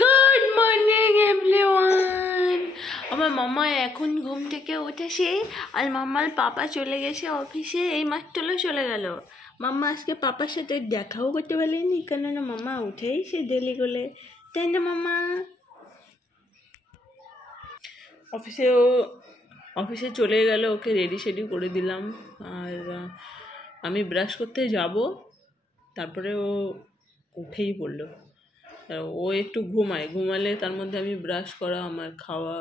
Good morning everyone. আমার মামা এখন ঘুম থেকে উঠেছে আর মাম্মার পাপা চলে গেছে অফিসে, এই মাত্র চলে গেল। মাম্মা আজকে পাপার সাথে দেখাও করতে পারেনি, কেননা মামা উঠেই সে দেরি করে, তাই না মামা? অফিসে চলে গেল, ওকে রেডি শেডি করে দিলাম। আর আমি ব্রাশ করতে যাব, তারপরে ও উঠেই পড়লো। ও একটু ঘুমালে তার মধ্যে আমি ব্রাশ করা, আমার খাওয়া,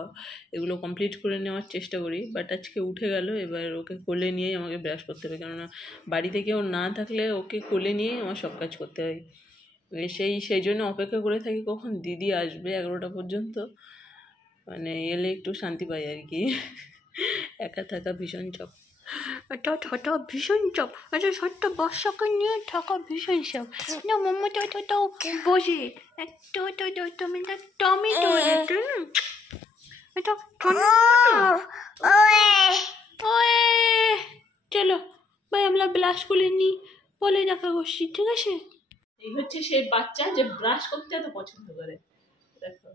এগুলো কমপ্লিট করে নেওয়ার চেষ্টা করি। বাট আজকে উঠে গেল, এবার ওকে কোলে নিয়েই আমাকে ব্রাশ করতে হবে, কেননা বাড়িতে কেউ না থাকলে ওকে কোলে নিয়েই আমার সব কাজ করতে হয়। সেই জন্য অপেক্ষা করে থাকি কখন দিদি আসবে, 11টা পর্যন্ত, মানে এলে একটু শান্তি পাই আর কি। একা থাকা ভীষণ চাপ, থাকা ভীষণ চাপ। আচ্ছা ছোট্ট বাচ্চাকে নিয়ে থাকা ভীষণ চাপ না। মোমো তো বসে একটু তুমি টমেটো এটা চলো ভাই, আমরা ব্রাশ করে নিই, বলে দেখা করছি, ঠিক আছে? এই হচ্ছে সেই বাচ্চা যে ব্রাশ করতে এত পছন্দ করে। দেখো,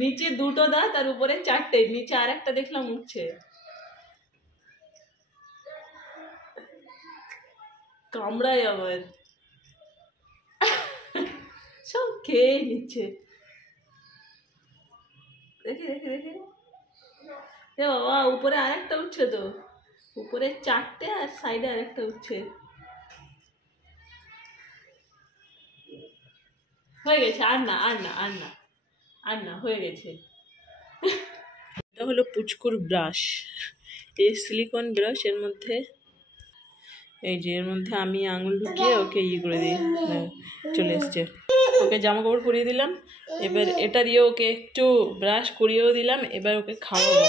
নিচে 2টো দাঁত আর উপরে 4টে, নিচে আর একটা দেখলাম উঠছে। কামড়ায় আবার, সব খেয়ে নিচ্ছে। দেখে বাবা, উপরে আরেকটা উঠছে তো, উপরে 4টে আর সাইডে আরেকটা উঠছে। হয়ে গেছে, আর না হয়ে গেছে। এটা হলো পুচকুর ব্রাশ, এই সিলিকন ব্রাশ। এর মধ্যে এর মধ্যে আমি আঙুল ঢুকিয়ে ওকে করে দিই, চলে এসছে। ওকে জামা কাপড় পরিয়ে দিলাম, এবার এটা দিয়ে ওকে একটু ব্রাশ করিয়েও দিলাম। এবার ওকে খাওয়াবো।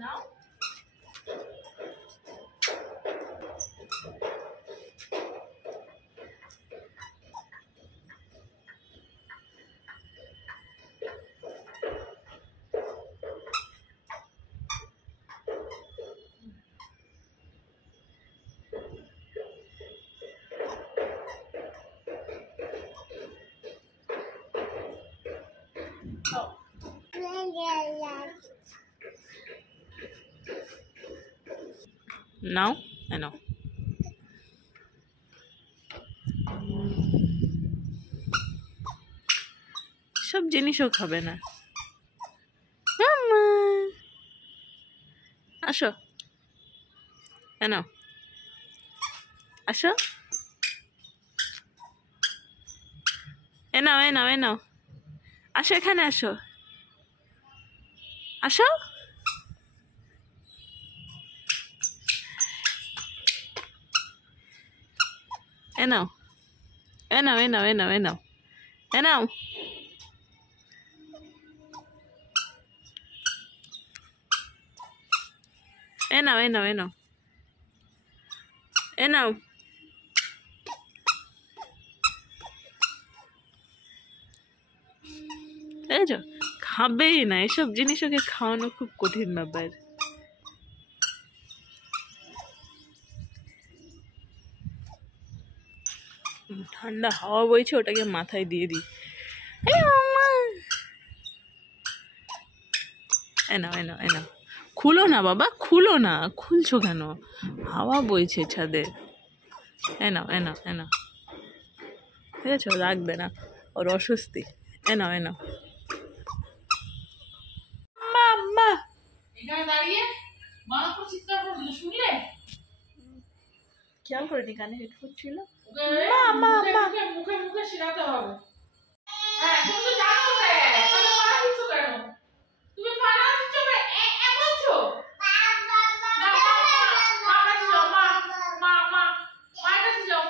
Now? Oh. Now? I know. সব জিনিসও খাবে না। আসো, এনো আসো, এনাও আসো, এখানে আসো, আসো। এনাও এই যে খাবেই না, এসব জিনিস ওকে খাওয়ানো খুব কঠিন ব্যাপার। ঠান্ডা হাওয়া বইছে, ওটাকে মাথায় দিয়ে দিই। এনাও খুলো না বাবা, খুলো না, খুলছো কেন? হাওয়া বইছে ছাদে। এনাও ঠিক আছে, রাখবে না, ওর অস্বস্তি। এনাও মাম্মা, এখানে দাঁড়িয়ে মামা চিৎকার করছিল, শুনলে? খেয়াল করিনি কানে হেডফোন ছিল। মুখে মুখে শিখাতে হবে। হ্যাঁ তুমি তো জানো রে, তাহলে পাড়া দিচ্ছ কেন? তুমি পাড়া দিচ্ছ রে, বলছো না মা কাছে যাও, মা কাছে যাও,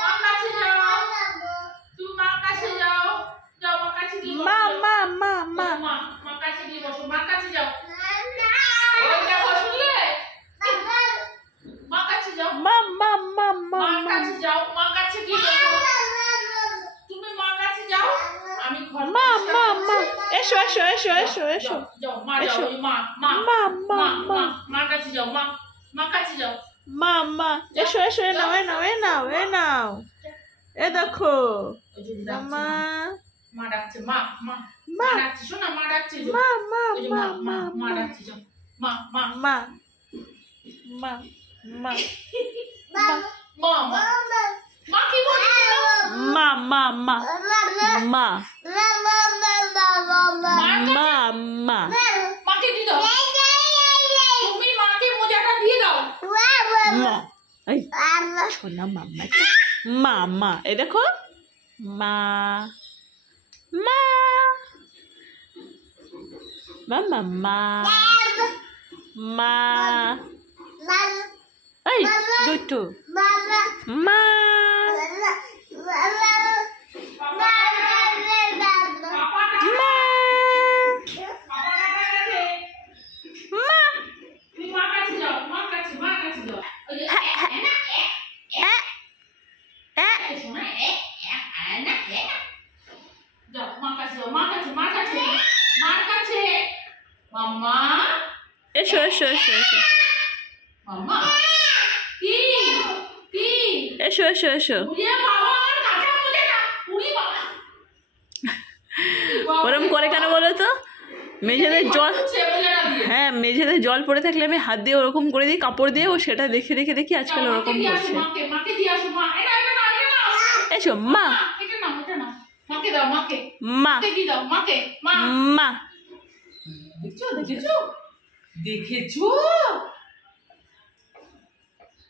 মা কাছে যাও, তুমি মা কাছে যাও, যাও মা কাছে গিয়ে বসো, মা কাছে গিয়ে বসো, মা কাছে যাও। ওই দেখো শুনলে, মা কাছে যাও, মা কাছে যাও, মা কাছে গিয়ে বসো, তুমি মা কাছে যাও, আমি ঘর এসো এসো এসো এসো এসো যাও, মা যাও, মা কাছে যাও, মা কাছে যাও, এসো এসো, এ নাও এ নাও এ নাও এ নাও, এ দেখো মা ডাকছে, মা ডাকছে, শোনা মা ডাকছে, মা ডাকছে, যাও মা কি বলছে, মাকে দিয়ে দাও, তুমি মাকে মোজাটা দিয়ে দাও। শোনা মাম্মা, এই দেখো এই দুটো এসো এসো এসো এসো এসো এসো এসো ওরম করে কেন বলো তো? মেঝেতে জল, হ্যাঁ মেঝেতে জল পড়ে থাকলে আমি হাত দিয়ে ওরকম করে দিই কাপড় দিয়ে, ও সেটা দেখে দেখে দেখি আজকাল ওরকম করছে। এসো মা দেখেছো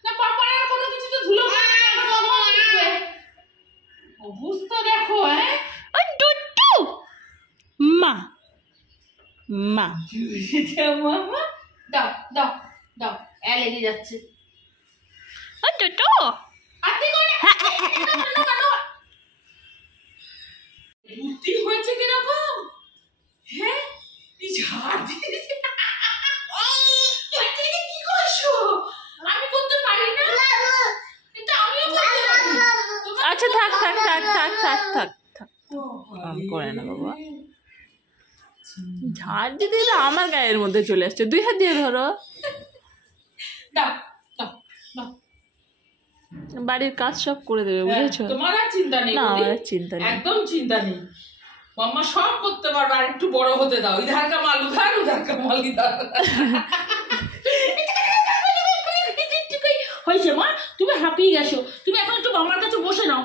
না পাপার কোনো কিছু তো ধুলো অবস্থা দেখো। হ্যাঁ মা দাও দাও দাও, লেগে যাচ্ছে বুদ্ধি হয়েছে কিরকম। হ্যাঁ কি করছো? আমি করতে পারি না, কিন্তু আমিও করতে পারি। আচ্ছা থাক থাক থাক থাক থাক থাক থাক করে না বাবা, ঝাড় দিতে আমার গায়ের মধ্যে চলে আসছে। 2 হাত দিয়ে ধরো, বাড়ির কাজ সব করে দেবে, বুঝেছো? তোমার আর চিন্তা নেই, না আমার চিন্তা নেই, একদম চিন্তা নেই। মাম্মা সব করতে পারবে, আর একটু বড় হতে দাও। ইধার কা মাল উধার, উধার কা মাল ইধার। হয়েছে মা, তুমি হাঁপিয়ে গেছো, তুমি এখন একটু মামার কাছে বসে নাও,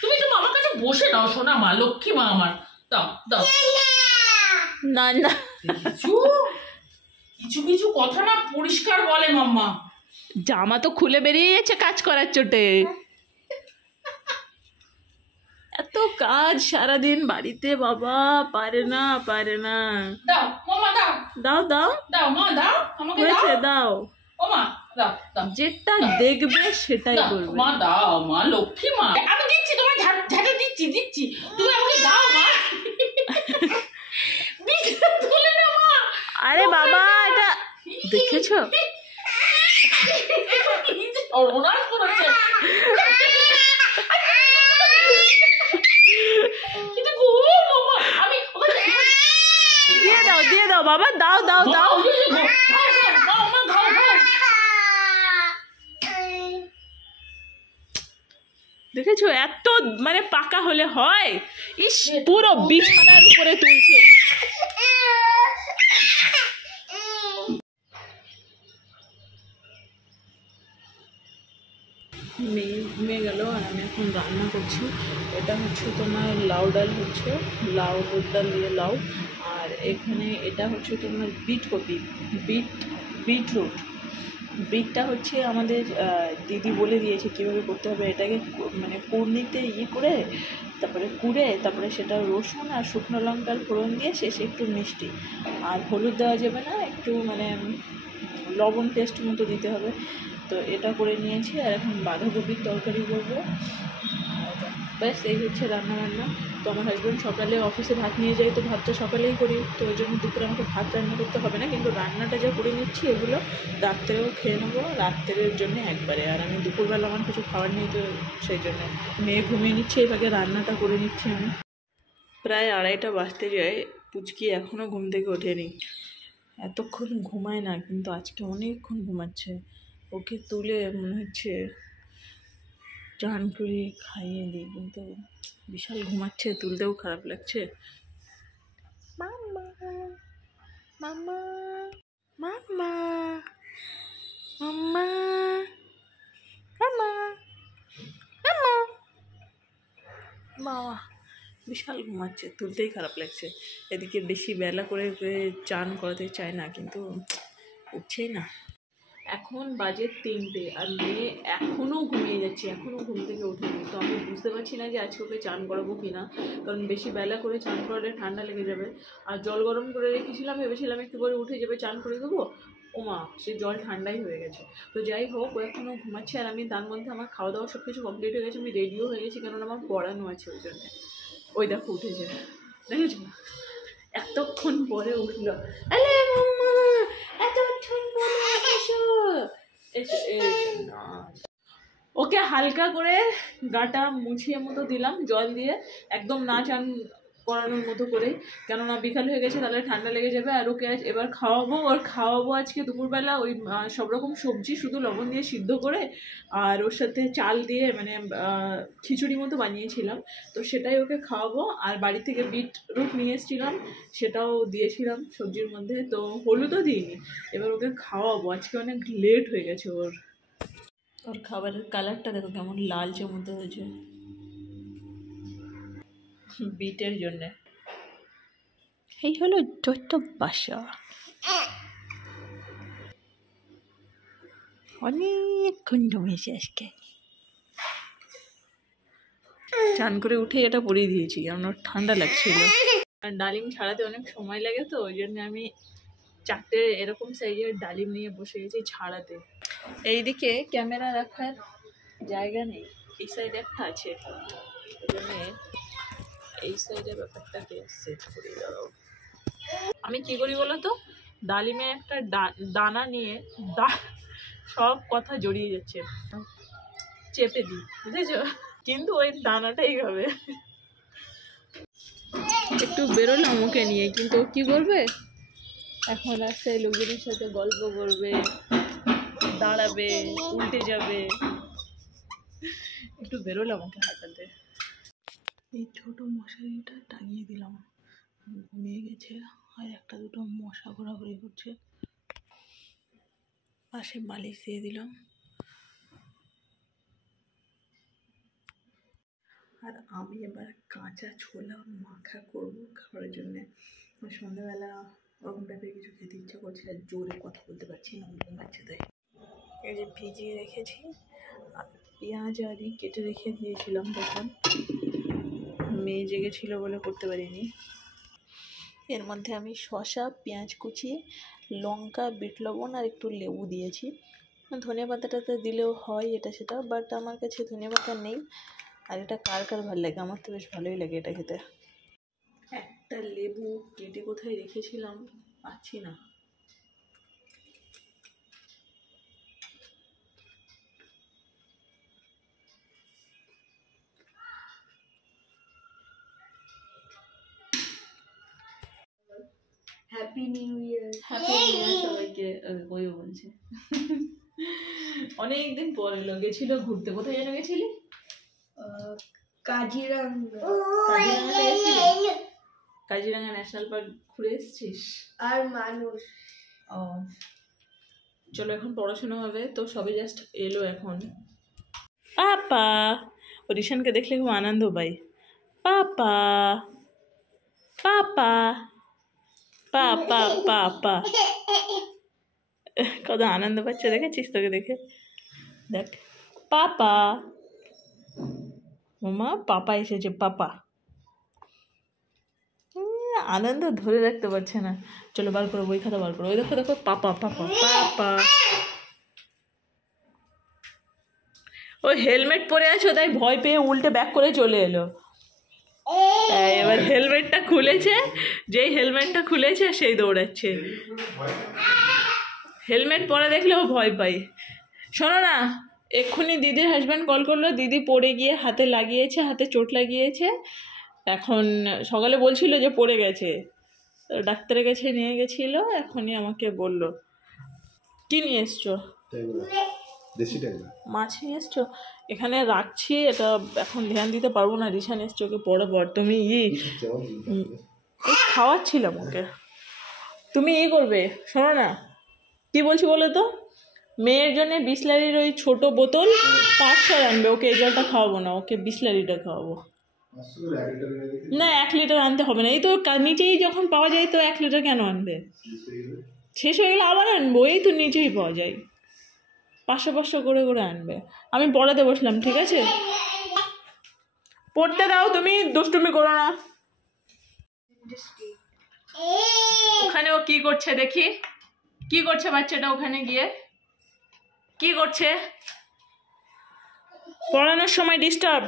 তুমি একটু মামার কাছে বসে নাও, শোনা মা, লক্ষ্মী মা আমার। দাও দাও না না, কিছু কিছু কথা না পরিষ্কার বলে মাম্মা। জামা তো খুলে বেরিয়ে যাচ্ছে কাজ করার চোটে। এত কাজ সারাদিন বাড়িতে, বাবা পারে না। দাও মামা দাও দাও দাও দাও মা দাও, আমাকে দাও ও মা দাও দাও, যেটা দেখবে সেটাই করবে। মা দাও মা, লক্ষ্মী মা। আমি দিচ্ছি তোমার ঝাঁটা দিচ্ছি, তুমি আমাকে দাও মা। তুলে না মা। আরে বাবা এটা দেখেছো? দিয়ে দাও বাবা, দাও দাও দাও। দেখেছো এত মানে পাকা হলে হয়? ইস পুরো বিছানার উপরে তুলছে। মেয়ে গেল আর আমি এখন রান্না করছি। এটা হচ্ছে তোমার লাউ ডাল, হচ্ছে লাউ বুট ডাল দিয়ে লাউ, আর এখানে এটা হচ্ছে তোমার বিটকপি, বিটরুট ব্রিডটা হচ্ছে আমাদের দিদি বলে দিয়েছে কীভাবে করতে হবে। এটাকে মানে কুড়নিতে করে তারপরে কুড়ে তারপরে সেটা রসুন আর শুকনো লঙ্কার ফোড়ন দিয়ে শেষে একটু মিষ্টি আর হলুদ দেওয়া যাবে না, একটু মানে লবণ টেস্ট মতো দিতে হবে। তো এটা করে নিয়েছি আর এখন বাঁধাকপির তরকারি করবো। ব্যাস এই হচ্ছে রান্নাবান্না। তো আমার হাজব্যান্ড সকালে অফিসে ভাত নিয়ে যায়, তো ভাতটা সকালেই করি, তো ওই জন্য দুপুরে আমাকে ভাত রান্না করতে হবে না, কিন্তু রান্নাটা যা করে নিচ্ছি এগুলো রাত্রেও খেয়ে নেবো, রাত্রের জন্য একবারে। আর আমি দুপুরবেলা আমার কিছু খাওয়ার নেই, তো সেই জন্য মেয়ে ঘুমিয়ে নিচ্ছে, এভাবে রান্নাটা করে নিচ্ছি আমি। প্রায় 2:30 বাজতে যায়, পুচকি এখনও ঘুম থেকে ওঠেনি। এতক্ষণ ঘুমায় না, কিন্তু আজকে অনেকক্ষণ ঘুমাচ্ছে। ওকে তুলে মনে হচ্ছে চান করে খাইয়ে দিই, কিন্তু বিশাল ঘুমাচ্ছে, তুলতেও খারাপ লাগছে। মাম্মা মাম্মা মাম্মা মাম্মা মাম্মা মাম্মা বাবা, বিশাল ঘুমাচ্ছে, তুলতেই খারাপ লাগছে। এদিকে বেশি বেলা করে চান করাতে চায় না, কিন্তু উঠছেই না। এখন বাজে 3টে আর মেয়ে এখনও ঘুমিয়ে যাচ্ছে, এখনও ঘুম থেকে ওঠেনি। তো আমি বুঝতে পারছি না যে আজকে ওকে চান করাবো কি না, কারণ বেশি বেলা করে চান করালে ঠান্ডা লেগে যাবে। আর জল গরম করে রেখেছিলাম, ভেবেছিলাম একটু করে উঠে যাবে, চান করে দেবো, ওমা সে জল ঠান্ডাই হয়ে গেছে। তো যাই হোক, ও এখনও ঘুমাচ্ছে আর আমি তার মধ্যে আমার খাওয়া দাওয়া সব কিছু কমপ্লিট হয়ে গেছে, আমি রেডিও হয়ে গেছি, কারণ আমার পড়ানো আছে ওই জন্যে। ওই দেখো উঠেছে, দেখেছো এতক্ষণ পরে উঠলো। আরে মাম্মা এতক্ষণ পরে এসো এসো এসো না। ওকে হালকা করে গাটা মুছিয়ে মতো দিলাম জল দিয়ে, একদম না চান করানোর মতো করে, কেননা বিকাল হয়ে গেছে, তাহলে ঠান্ডা লেগে যাবে। আর ওকে এবার খাওয়াবো আজকে দুপুরবেলা ওই সব রকম সবজি শুধু লবণ দিয়ে সিদ্ধ করে, আর ওর সাথে চাল দিয়ে মানে খিচুড়ি মতো বানিয়েছিলাম, তো সেটাই ওকে খাওয়াবো। আর বাড়ি থেকে বিটরুট নিয়ে এসেছিলাম, সেটাও দিয়েছিলাম সবজির মধ্যে, তো হলুদও দিইনি। এবার ওকে খাওয়াবো, আজকে অনেক লেট হয়ে গেছে ওর খাবারের কালারটা দেখো কেমন লালচে মতো হয়েছে, বিটের জন্যে। এই হলো ছোট্ট বাসা, অনেকক্ষণ জমেছে আজকে। চান করে উঠে এটা পরিয়ে দিয়েছি, আমার ঠান্ডা লাগছিল। আর ডালিম ছাড়াতে অনেক সময় লাগে, তো ওই জন্য আমি 4টে এরকম সাইজের ডালিম নিয়ে বসে গেছি ছাড়াতে। এইদিকে ক্যামেরা রাখার জায়গা নেই, এই সাইডে একটা আছে, ওই জন্যে এই সাইডের ব্যাপারটাকে সেট করে দাও। আমি কি করি বলো তো, ডালিমে একটা দানা নিয়ে সব কথা জড়িয়ে যাচ্ছে, চেপে দিই, বুঝেছো, কিন্তু ওই দানাটাই খাবে। একটু বেরোলাম ওকে নিয়ে, কিন্তু কি করবে এখন, রাস্তায় লোকজনের সাথে গল্প করবে, দাঁড়াবে, উল্টে যাবে। একটু বেরোলাম ওকে হাঁটাতে। এই ছোট মশারিটা টাঙিয়ে দিলাম, ঘুমিয়ে গেছে, আর একটা দুটো মশা ঘোরাঘুরি করছে, পাশে বালিশ দিয়ে দিলাম। আর আমি এবার কাঁচা ছোলা মাখা করবো খাবারের জন্যে। সন্ধ্যাবেলা ওরকম টাইপের কিছু খেতে ইচ্ছা করছে, আর জোরে কথা বলতে পারছি না, ঘুমাচ্ছে তাই। এই যে ভিজিয়ে রেখেছি, আর পেঁয়াজ আদি কেটে রেখে দিয়েছিলাম, তখন মেয়ে জেগেছিল বলে করতে পারিনি। এর মধ্যে আমি শসা, পেঁয়াজ কুচি, লঙ্কা, বিট লবণ আর একটু লেবু দিয়েছি। ধনে পাতাটাতে দিলেও হয় এটা সেটা, বাট আমার কাছে ধনে পাতা নেই। আর এটা কার কার ভালো লাগে, আমার তো বেশ ভালোই লাগে এটা খেতে। একটা লেবু কেটে কোথায় রেখেছিলাম পাচ্ছি না। Happy new year, happy new year সবাইকে। ওই বলছে অনেকদিন পরে গেছিল ঘুরতে, কোথায় যেন গেছিলি? কাজিরাঙ্গা ন্যাশনাল পার্ক ঘুরে এসেছিস? আর মানুষ ও চলো, এখন পড়াশোনা হবে, তো সবে জাস্ট এলো এখন। পাপা, রিশানকে দেখলে খুব আনন্দ পাই। পাপা পাপা পাপা পাপা কত আনন্দ পাচ্ছে দেখেছিস তোকে দেখে? দেখ পাপা, মামা পাপা এসেছে, পাপা। আনন্দ ধরে রাখতে পারছে না। চলো বার করো, বই খাতা বার করো। ওই দেখো দেখো, পাপা পাপা পাপা। ওই হেলমেট পরে আছো তাই ভয় পেয়ে উল্টে ব্যাক করে চলে এলো। এবার হেলমেটটা খুলেছে, যেই হেলমেটটা খুলেছে সেই দৌড়াচ্ছে। হেলমেট পরে দেখলেও ভয় পাই। শোনো না, এক্ষুনি দিদির হাজব্যান্ড কল করলো, দিদি পড়ে গিয়ে হাতে লাগিয়েছে, হাতে চোট লাগিয়েছে। এখন সকালে বলছিল যে পড়ে গেছে, তো ডাক্তারের কাছে নিয়ে গেছিলো, এখনই আমাকে বললো। কি নিয়ে এসছো? মাছ নিয়ে এসছো? এখানে রাখছি, এটা এখন ধ্যান দিতে পারবো না। রিশান এসছো, ওকে পড়ে পড়। তুমি খাওয়াচ্ছিলাম ওকে। তুমি করবে, শোনো না কি বলছি বলো তো, মেয়ের জন্য বিসলারির ওই ছোট বোতল 500 আনবে। ওকে এই জলটা খাওয়াবো না, ওকে বিসলারিটা খাওয়াবো। না 1 লিটার আনতে হবে না, এই তো নিচেই যখন পাওয়া যায় তো 1 লিটার কেন আনবে? শেষ হয়ে গেলে আবার আনবো, এই তো নিচেই পাওয়া যায়। 500 করে করে আনবে। আমি পড়াতে বসলাম, ঠিক আছে? পড়তে দাও, তুমি দুষ্টুমি করো না। ওখানে ও কি করছে দেখি, কি করছে বাচ্চাটা ওখানে গিয়ে? কি করছে? পড়ানোর সময় ডিস্টার্ব।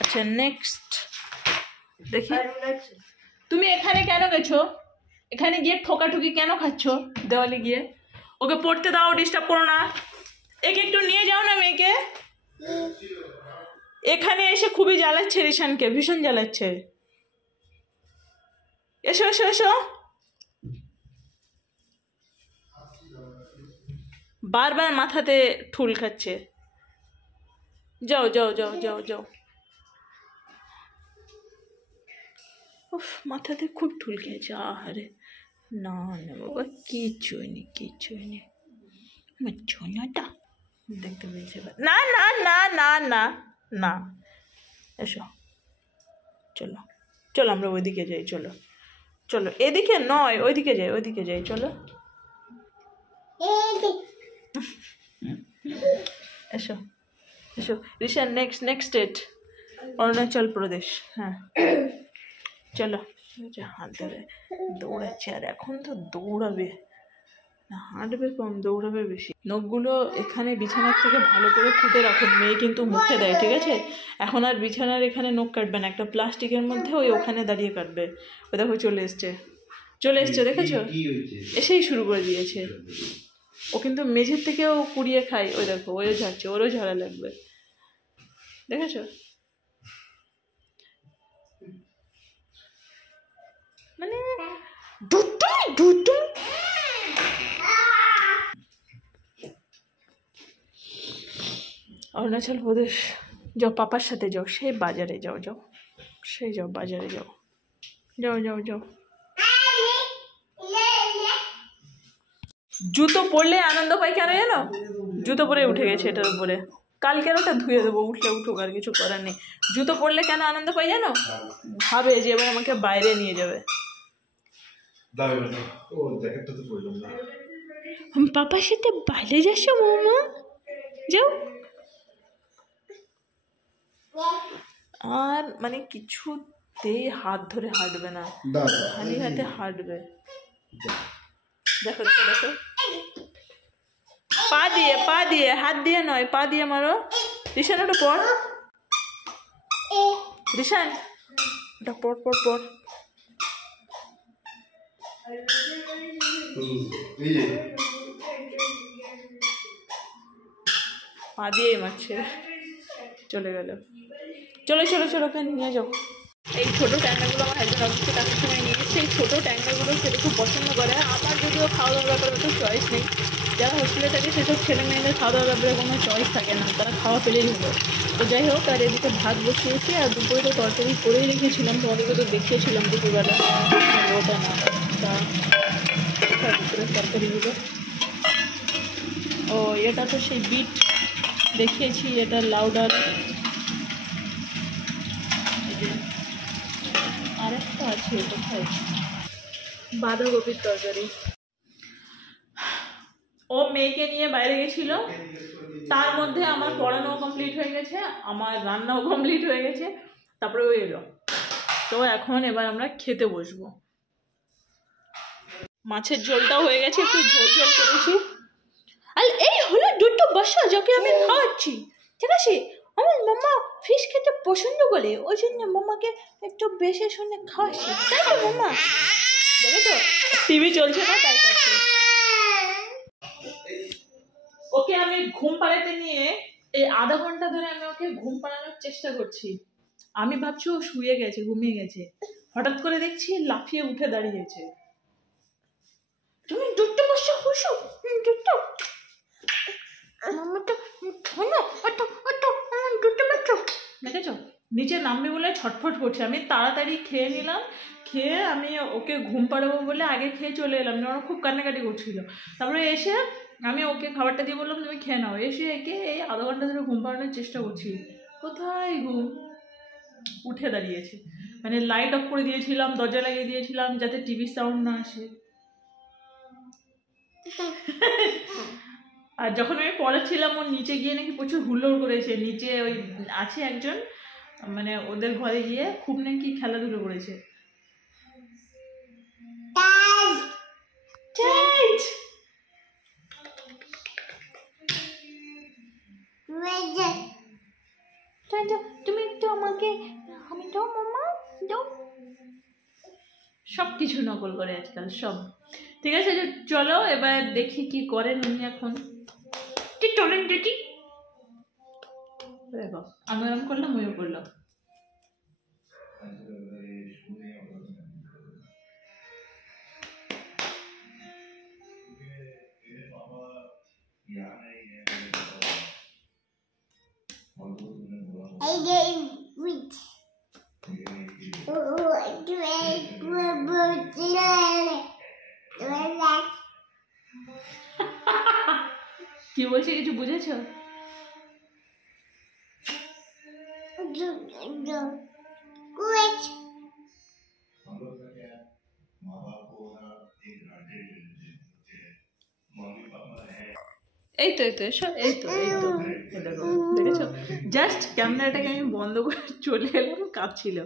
আচ্ছা নেক্সট দেখি, তুমি এখানে কেন গেছো? এখানে গিয়ে ঠোকাঠুকি কেন খাচ্ছ দেওয়ালে গিয়ে? ওকে পড়তে দাও, ডিস্টার্ব করো না। একে একটু নিয়ে যাও না মেয়েকে। এখানে এসে খুবই জ্বালাচ্ছে রিশানকে, ভীষণ জ্বালাচ্ছে। এসো এসো এসো। বারবার মাথাতে ঠুল খাচ্ছে। যাও যাও যাও যাও যাও। উফ, মাথাতে খুব ঠুল খেয়েছে। আহারে, না না বাবা, কিচ্ছু হয়নি, কিচ্ছু হয়নি। আমার ছোনাটা দেখতে পেয়েছে। না না না না না না, এসো, চলো চলো আমরা ওইদিকে যাই। চলো চলো, এদিকে নয়, ওইদিকে যাই, ওইদিকে যাই, চলো। এসো এসো রিশান, নেক্সট স্টেট অরুণাচল প্রদেশ। হ্যাঁ চলো। হাত ধরে দৌড়াচ্ছে, আর এখন তো দৌড়াবে না, হাঁটবে কম, দৌড়াবে বেশি। নখগুলো এখানে বিছানার থেকে ভালো করে ফুটে রাখুন, মেয়ে কিন্তু মুখে দেয়, ঠিক আছে? এখন আর বিছানার এখানে নখ কাটবে না, একটা প্লাস্টিকের মধ্যে ওই ওখানে দাঁড়িয়ে কাটবে। ওই দেখো চলে এসছে, চলে এসছে, দেখেছো? এসেই শুরু করে দিয়েছে। ও কিন্তু মেঝের থেকেও কুড়িয়ে খায়। ওই দেখো, ওইও ঝাড়ছে, ওরও ঝাড়া লাগবে, দেখেছো? মানে অরুণাচল প্রদেশ যাও, পাপার সাথে যাও, সেই বাজারে যাও, যাও সেই যাও, বাজারে যাও, যাও যাও যাও। জুতো পরলে আনন্দ পাই কেন জানো? জুতো পরে উঠে গেছে এটার উপরে, কালকের ওটা ধুয়ে দেবো, উঠলে উঠুক, আর কিছু করার নেই। জুতো পরলে কেন আনন্দ পাই জানো? ভাবে যে এবার আমাকে বাইরে নিয়ে যাবে। পাপার সাথে বাইরে যাচ্ছ মামা? যাও। আর মানে কিছুতেই হাত ধরে হাঁটবে না, খালি হাতে হাঁটবে। দেখো দেখো দেখো, পা দিয়ে, পা দিয়ে, হাত দিয়ে নয়, পা দিয়ে মারো। রিশান ওটা পড়, রিশান ওটা পড় পড় পড়। পা দিয়েই মারছে, চলে গেল। চলো চলো চলো, ওখানে নিয়ে যাও। এই ছোটো ট্যাংরাগুলো আমার হাজব্যান্ড অফিসে কাজের সময় নিয়ে এসছে। এই ছোটো ট্যাংরাগুলো খেতে খুব পছন্দ করে। আমার যদিও খাওয়া দাওয়ার ব্যাপারে তো চয়েস নেই, যারা হোস্টেলে থাকে সেসব ছেলে মেয়েদের খাওয়া দাওয়ার ব্যাপারে কোনো চয়েস থাকে না, তারা খাওয়া পেলেই হলো। তো যাই হোক, আর এদিকে ভাত বসিয়েছি, আর দুপুরে তো তরকারি করেই রেখেছিলাম, তোমাদেরকে তো দেখিয়েছিলাম দুপুরবেলা। ওটা না, তা দুপুরের তরকারিগুলো। ও এটা তো সেই বিট দেখিয়েছি, এটা লাউ ডাল, আর একটা আছে কোথায়, বাঁধাকপির তরকারি। ও মেয়েকে নিয়ে বাইরে গেছিল, তার মধ্যে আমার পড়ানো কমপ্লিট হয়ে গেছে, আমার রান্নাও কমপ্লিট হয়ে গেছে, তারপরে ও এলো। তো এখন এবার আমরা খেতে বসবো। মাছের ঝোলটাও হয়ে গেছে, একটু ঝোল ঝোল করেছি। আর এই হলো দুটো বাসা যাকে আমি খাওয়াচ্ছি, ঠিক আছে? আমার মামা ফিশ খেতে পছন্দ করে, ওই জন্য মামাকে একটু বেশি শুনে খাওয়াচ্ছি, তাই তো মামা? দেখেছো টিভি চলছে না তার কাছে। ওকে আমি ঘুম পাড়াতে নিয়ে এই আধা ঘন্টা ধরে আমি ওকে ঘুম পাড়ানোর চেষ্টা করছি। আমি ভাবছি ও শুয়ে গেছে, ঘুমিয়ে গেছে, হঠাৎ করে দেখছি লাফিয়ে উঠে দাঁড়িয়েছে। তুমি দুটো বসে খুশো, দুটো মামাটা শোনো, অটো অটো দুটো বাচ্চা দেখেছো নিচে নামবে বলে ছটফট করছে। আমি তাড়াতাড়ি খেয়ে নিলাম, খেয়ে আমি ওকে ঘুম পাড়াবো বলে আগে খেয়ে চলে এলাম, ওরা খুব কান্নাকাটি করছিল। তারপরে এসে আমি ওকে খাবারটা দিয়ে বললাম তুমি খেয়ে নাও। এসে একে এই আধা ঘন্টা ধরে ঘুম পাড়ানোর চেষ্টা করছি, কোথায় ঘুম, উঠে দাঁড়িয়েছে। মানে লাইট অফ করে দিয়েছিলাম, দরজা লাগিয়ে দিয়েছিলাম যাতে টিভির সাউন্ড না আসে। আর যখন আমি পড়াচ্ছিলাম ওর নিচে গিয়ে নাকি প্রচুর হুল্লোড় করেছে। নিচে ওই আছে একজন, মানে ওদের ঘরে গিয়ে খুব নাকি খেলাধুলো করেছে। তুমি একটু আমাকে আমি দাও মামা দাও, সব কিছু নকল করে আজকাল সব। ঠিক আছে চলো এবার দেখি কি করেন উনি এখন। ঠিক চলেন দেখি। দেখো আমি এরকম করলাম, ওইও করলাম। কি বলছে কিছু বুঝেছো? এই তো এই তো এসো, এই তো এই তো দেখো দেখেছো, জাস্ট ক্যামেরাটাকে আমি বন্ধ করে চলে এলাম, কাঁপছিল।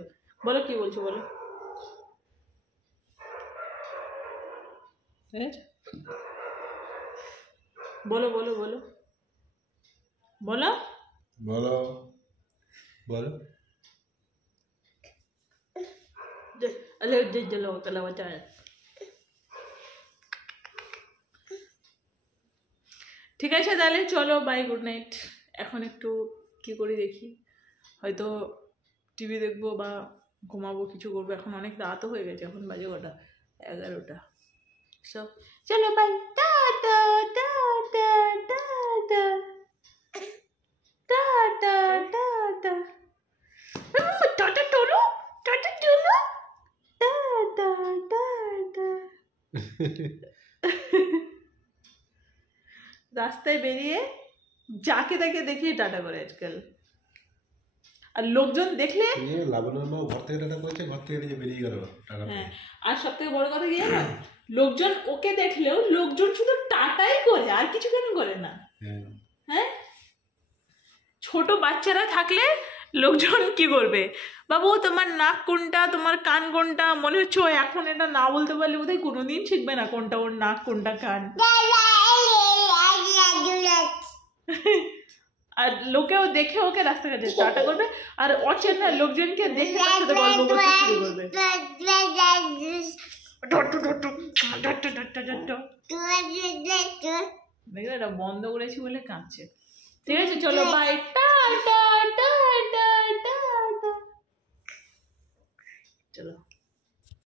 বলো কি বলছো বলো। বলো বলো বলো বলো বলো বলো। ঠিক আছে তাহলে চলো বাই, গুড নাইট। এখন একটু কি করি দেখি, হয়তো টিভি দেখবো বা ঘুমাবো, কিছু করবো। এখন অনেক রাতও হয়ে গেছে, এখন বাজে কটা, 11টা। সব চলো bye, tata tata tata tata tata tata টলো টাটা টলো টাটা টাটা। রাস্তায় বেরিয়ে যাকে তাকে দেখিয়ে টাটা করে আজকাল, আর লোকজন দেখলে ঘর থেকে টাটা করেছে, ঘর থেকে নিজে বেরিয়ে গেল। হ্যাঁ, আর সব থেকে বড় কথা কি জানো, লোকজন ওকে দেখলেও লোকজন শুধু টাটাই করে, আর কিছু কেন করে না। হ্যাঁ, ছোট বাচ্চারা থাকলে লোকজন কি করবে, বাবু তোমার নাক কোনটা, তোমার কান কোনটা, মনে হচ্ছে ও এখন এটা না বলতে পারলে বোধহয় কোনোদিন শিখবে না কোনটা ওর নাক কোনটা কান। আর লোকেও দেখে ওকে রাস্তাঘাটে টাটা করবে, আর অচেনা লোকজনকে দেখে তার সাথে গল্প করতে শুরু করবে। দেখো এটা বন্ধ করেছি বলে কাঁদছে। ঠিক আছে চলো বাই, টাটা টাটা টাটা। চলো।